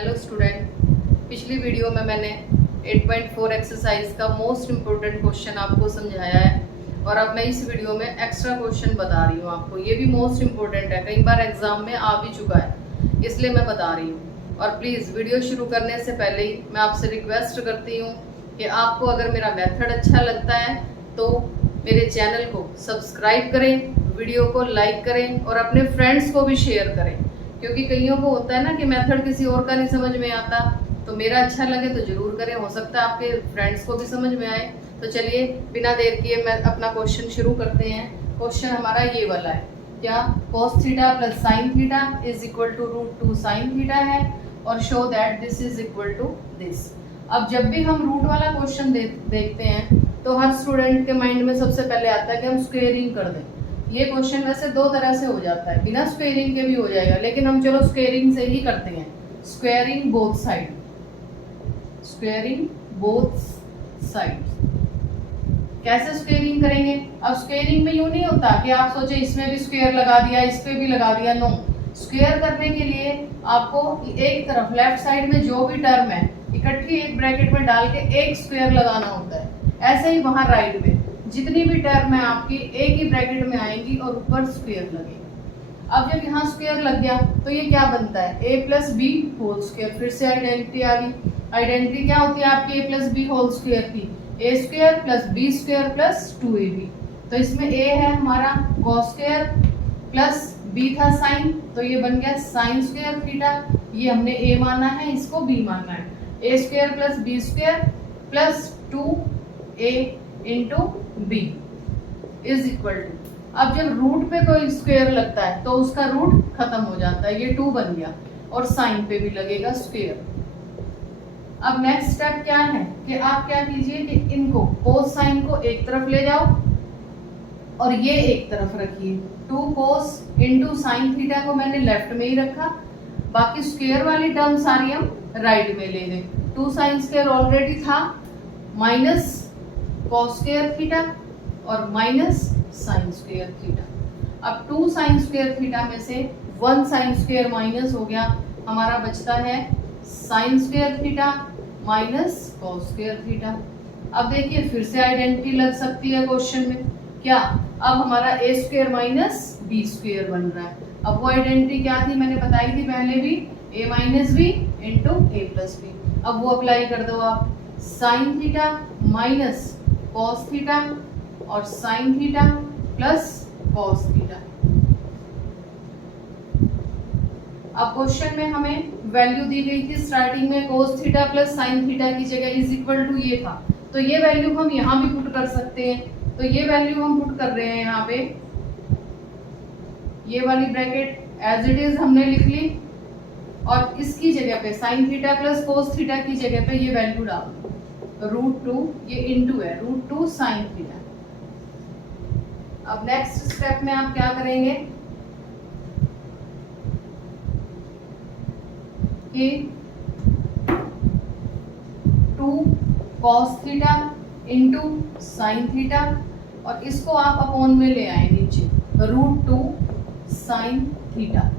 Hello student, पिछली video में मैंने 8.4 एक्सरसाइज का मोस्ट इम्पोर्टेंट क्वेश्चन आपको समझाया है और अब मैं इस वीडियो में एक्स्ट्रा क्वेश्चन बता रही हूँ आपको। ये भी मोस्ट इम्पोर्टेंट है, कई बार एग्जाम में आ भी चुका है, इसलिए मैं बता रही हूँ। और प्लीज़ वीडियो शुरू करने से पहले ही मैं आपसे रिक्वेस्ट करती हूँ कि आपको अगर मेरा मेथड अच्छा लगता है तो मेरे चैनल को सब्सक्राइब करें, वीडियो को लाइक करें और अपने फ्रेंड्स को भी शेयर करें, क्योंकि कईयों को होता है ना कि मेथड किसी और का नहीं समझ में आता, तो मेरा अच्छा लगे तो जरूर करें, हो सकता है आपके फ्रेंड्स को भी समझ में आए। तो चलिए बिना देर किए मैं अपना क्वेश्चन शुरू करते हैं। क्वेश्चन हमारा ये वाला है, क्या cos theta plus sine theta is equal to √2 sine theta है और show that this is equal to this. अब जब भी हम रूट वाला क्वेश्चन देखते हैं तो हर स्टूडेंट के माइंड में सबसे पहले आता है कि हम स्क्वेयरिंग कर दें। ये क्वेश्चन वैसे दो तरह से हो जाता है, बिना स्क्वेयरिंग के भी हो जाएगा, लेकिन हम चलो स्क्वेयरिंग से ही करते हैं। Squaring both side, squaring both side. कैसे स्क्वेयरिंग करेंगे? अब स्क्वेयरिंग में यूं नहीं होता कि आप सोचे इसमें भी स्क्वेयर लगा दिया, इस पे भी लगा दिया। नो, स्क्वेयर करने के लिए आपको एक तरफ लेफ्ट साइड में जो भी टर्म है इकट्ठी एक ब्रैकेट में डाल के एक स्क्वेयर लगाना होता है। ऐसे ही वहां राइट में जितनी भी टर्म है आपकी एक ही ब्रैकेट में आएंगी और ऊपर स्क्वेयर लगेगा। अब जब यहाँ स्क्वेयर लग गया तो ये क्या बनता है? a plus B whole square. फिर से आइडेंटिटी आ गई। आइडेंटिटी क्या होती है आपकी? a plus B whole square की, a square plus B square plus 2ab। तो इसमें a है हमारा cos स्क्वेयर प्लस b था साइन, तो ये बन गया साइन स्क्वेयर थीटा। ये हमने a माना है, इसको b माना है। a square plus B square plus 2a into B is equal to, अब जब रूट पे कोई स्क्वेयर लगता है तो उसका रूट खत्म हो जाता है, ये 2 बन गया और साइन पे भी लगेगा स्क्वेयर। अब नेक्स्ट स्टेप क्या है कि आप क्या कीजिए कि इनको कोस साइन को एक तरफ ले जाओ और ये एक तरफ रखिए। 2 कोस इंटू साइन थीटा को मैंने लेफ्ट में ही रखा, बाकी स्क्वेयर वाली टर्म सारी हम राइट में ले गए। 2 साइन स्क्वेयर ऑलरेडी था, माइनस cos स्क्वायर थीटा और माइनस साइन स्क्वायर थीटा। अब 2 साइन स्क्वायर थीटा में से 1 साइन स्क्वायर माइनस हो गया, हमारा बचता है sine square theta minus cos square theta. अब देखिए फिर से आइडेंटिटी लग सकती है क्वेश्चन में। क्या? अब हमारा a square minus B square बन रहा है। अब वो आइडेंटिटी क्या थी? मैंने बताई थी पहले भी, a minus B into a plus B. अब वो अप्लाई कर दो आप, sine theta minus cos theta और sin theta plus cos theta. अब क्वेश्चन में हमें वैल्यू दी गई थी स्टार्टिंग में cos theta plus sin theta की जगह इज इक्वल टू ये था, तो ये वैल्यू हम यहाँ भी पुट कर सकते हैं। तो ये वैल्यू हम पुट कर रहे हैं यहाँ पे, ये वाली ब्रैकेट एज इट इज हमने लिख ली और इसकी जगह पे sin theta plus cos theta की जगह पे ये वैल्यू डाल दी। √2, ये इंटू है √2 साइन थीटा। अब नेक्स्ट स्टेप में आप क्या करेंगे कि 2 cos theta into sine theta और इसको आप अपॉन में ले आए नीचे, √2 साइन थीटा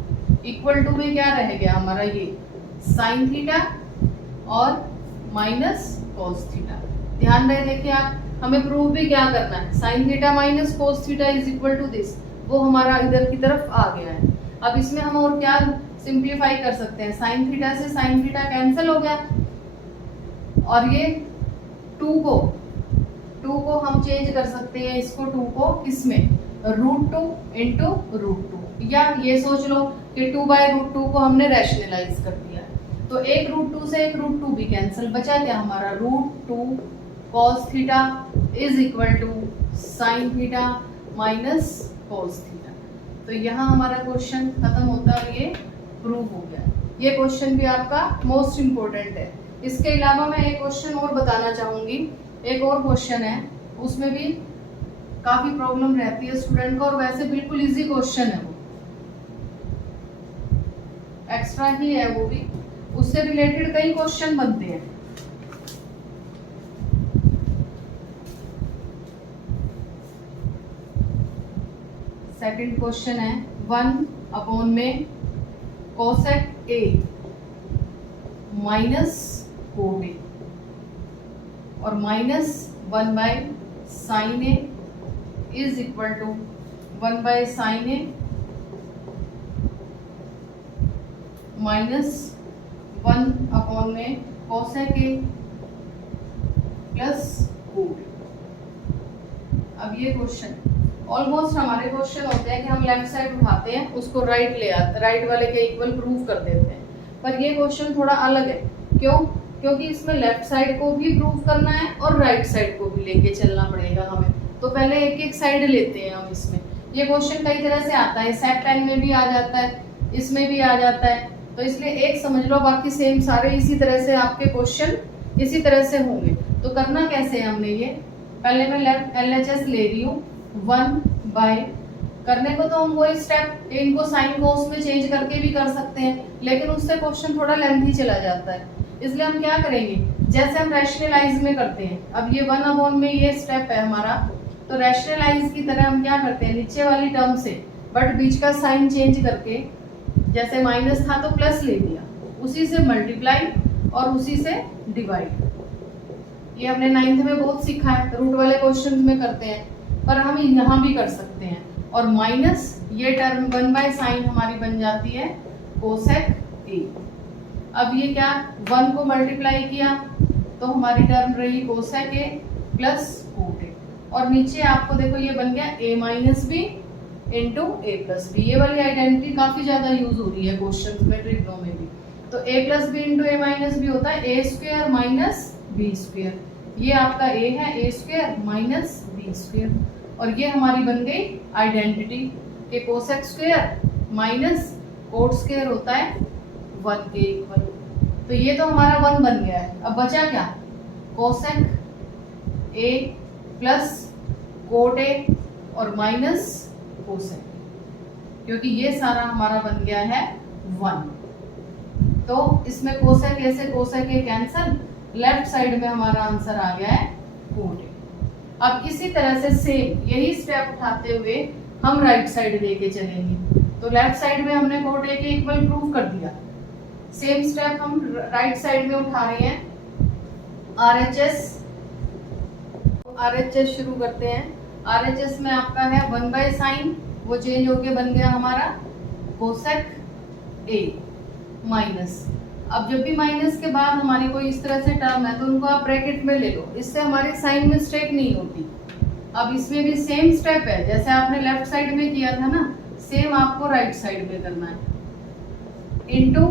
इक्वल टू में क्या रह गया हमारा? ये साइन थीटा और माइनस cos थीटा। ध्यान रहे, देखिए आप, हमें प्रूव भी क्या करना है, sine theta minus cos theta is equal to this, वो हमारा इधर की तरफ आ गया है। अब इसमें हम और क्या सिंप्लीफाई कर सकते हैं? साइन थीटा से साइन थीटा कैंसिल हो गया और ये 2 को हम चेंज कर सकते हैं, इसको 2 को किसमें? √2 इंटू √2, या ये सोच लो कि 2/√2 को हमने रैशनलाइज कर दिया है, तो एक √2 से एक √2 भी कैंसिल, बचा क्या हमारा? √2 cos theta is equal to sine theta minus cos theta. तो यहाँ हमारा क्वेश्चन खत्म होता है और ये प्रूव हो गया। ये क्वेश्चन भी आपका मोस्ट इम्पोर्टेंट है। इसके अलावा मैं एक क्वेश्चन और बताना चाहूंगी। एक और क्वेश्चन है, उसमें भी काफी प्रॉब्लम रहती है स्टूडेंट को और वैसे बिल्कुल इजी क्वेश्चन है, वो एक्स्ट्रा ही है, वो भी उससे रिलेटेड कई क्वेश्चन बनते हैं। सेकंड क्वेश्चन है 1 अपॉन में cosec A minus cot A और minus 1 by sine A is equal to 1 by sine A minus 1 upon में cosec A plus cot A. अब ये क्वेश्चन ऑलमोस्ट हमारे क्वेश्चन होते हैं कि हम लेफ्ट साइड उठाते हैं, उसको राइट ले आते, राइट वाले के इक्वल प्रूव कर देते हैं। पर ये क्वेश्चन थोड़ा अलग है। क्यों? क्योंकि इसमें लेफ्ट साइड को भी प्रूव करना है और राइट साइड को भी लेके चलना पड़ेगा हमें। तो पहले एक एक साइड लेते हैं हम इसमें। ये क्वेश्चन कई तरह से आता है, सेट 10 में भी आ जाता है, इसमें भी आ जाता है। तो इसलिए एक समझ लो, बाकी सेम सारे इसी तरह से आपके क्वेश्चन इसी तरह से होंगे। तो करना कैसे है हमने ये, पहले मैं लेफ्ट LHS ले रही हूँ 1 बाय, करने को तो हम वही स्टेप इनको साइन कोस में चेंज करके भी कर सकते हैं, लेकिन उससे क्वेश्चन थोड़ा लेंथी चला जाता है। इसलिए हम क्या करेंगे, जैसे हम रैशनलाइज में करते हैं, अब ये 1 अपॉन में ये स्टेप है हमारा, तो रैशनलाइज की तरह हम क्या करते हैं, नीचे वाली टर्म से बट बीच का साइन चेंज करके, जैसे माइनस था तो प्लस ले लिया, उसी से मल्टीप्लाई और उसी से डिवाइड। ये हमने 9th में बहुत सीखा है, रूट वाले क्वेश्चन में करते हैं, पर हम यहाँ भी कर सकते हैं। और माइनस ये टर्म 1 बाय साइन हमारी बन जाती है कोसेक ए। अब ये क्या, 1 को मल्टीप्लाई किया तो हमारी टर्म रही cosec A plus cot A, और नीचे आपको देखो ये बन गया a minus B into A plus B. ये वाली आइडेंटिटी काफी ज्यादा यूज हो रही है क्वेश्चन में, ट्रिग्नो में भी। तो a plus B into A minus B होता है A square minus B square. ये आपका a है a square minus B square, और ये हमारी बन गई आइडेंटिटी कि cosec square minus cot square होता है 1 के इक्वल। तो ये तो हमारा 1 बन गया है। अब बचा क्या, cosec a plus coat a और माइनस कोसेक, क्योंकि ये सारा हमारा बन गया है 1। तो इसमें कोसेक a से cosec a cancel, left side में हमारा आंसर आ गया है कोट ए। अब इसी तरह से सेम यही स्टेप उठाते हुए हम राइट साइड लेके चलेंगे। तो लेफ्ट साइड में हमने कोट ए के इक्वल प्रूव कर दिया, सेम स्टेप हम राइट साइड में उठा रहे हैं। RHS शुरू करते हैं। RHS में आपका है 1 बाय साइन, वो चेंज होके बन गया हमारा कोसेक ए माइनस। अब जब भी माइनस के बाद हमारी कोई इस तरह से टर्म है तो उनको आप ब्रैकेट में ले लो, इससे हमारी साइन मिस्टेक नहीं होती। अब इसमें भी सेम स्टेप है, जैसे आपने लेफ्ट साइड में किया था ना, सेम आपको राइट साइड में करना है। इनटू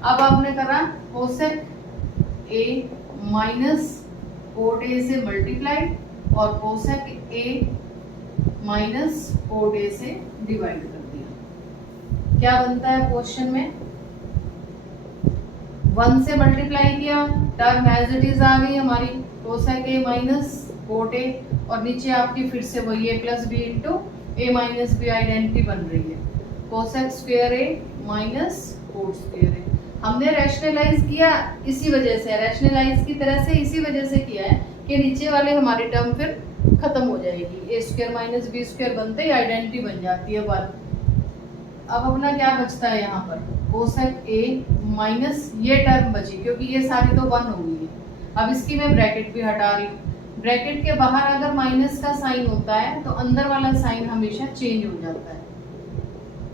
अब आपने करा कोसेक ए माइनस कोट ए से मल्टीप्लाई और कोसेक ए माइनस कोट ए से डिवाइड कर दिया। क्या बनता है क्वेश्चन में, 1 से मल्टीप्लाई किया, टर्म एज इट इज आ गई हमारी cosec A minus cot A, और नीचे आपकी फिर से वही a plus B into A minus B identity बन रही है cosec square A minus cot square A. हमने रैशनलाइज किया इसी वजह से, रैशनलाइज की तरह से इसी वजह से किया है कि नीचे वाले हमारी टर्म फिर खत्म हो जाएगी, ए स्क्वायर माइनस बी स्क्वायर बनते ही आइडेंटिटी बन जाती है 1। अब अपना क्या बचता है यहाँ पर, कोसेक ए माइनस ये टर्म बची, क्योंकि ये सारी तो 1 हो गई है। अब इसकी मैं ब्रैकेट भी हटा रही हूँ। ब्रैकेट के बाहर अगर माइनस का साइन होता है तो अंदर वाला साइन हमेशा चेंज हो जाता है।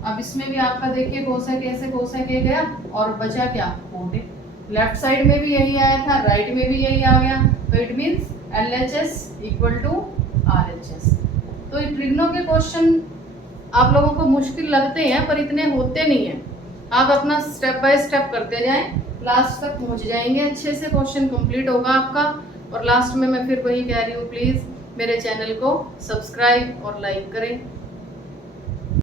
अब इसमें भी आपका देखिए कोसेक ए से कोसेक ए गया और बचा क्या, कोट ए। लेफ्ट साइड में भी यही आया था, राइट में भी यही आ गया, तो it means LHS equal to RHS। तो ट्रिग्नो के क्वेश्चन आप लोगों को मुश्किल लगते हैं पर इतने होते नहीं हैं। आप अपना स्टेप बाय स्टेप करते जाएं, लास्ट तक पहुंच जाएंगे, अच्छे से क्वेश्चन कंप्लीट होगा आपका। और लास्ट में मैं फिर वही कह रही हूँ, प्लीज़ मेरे चैनल को सब्सक्राइब और लाइक करें।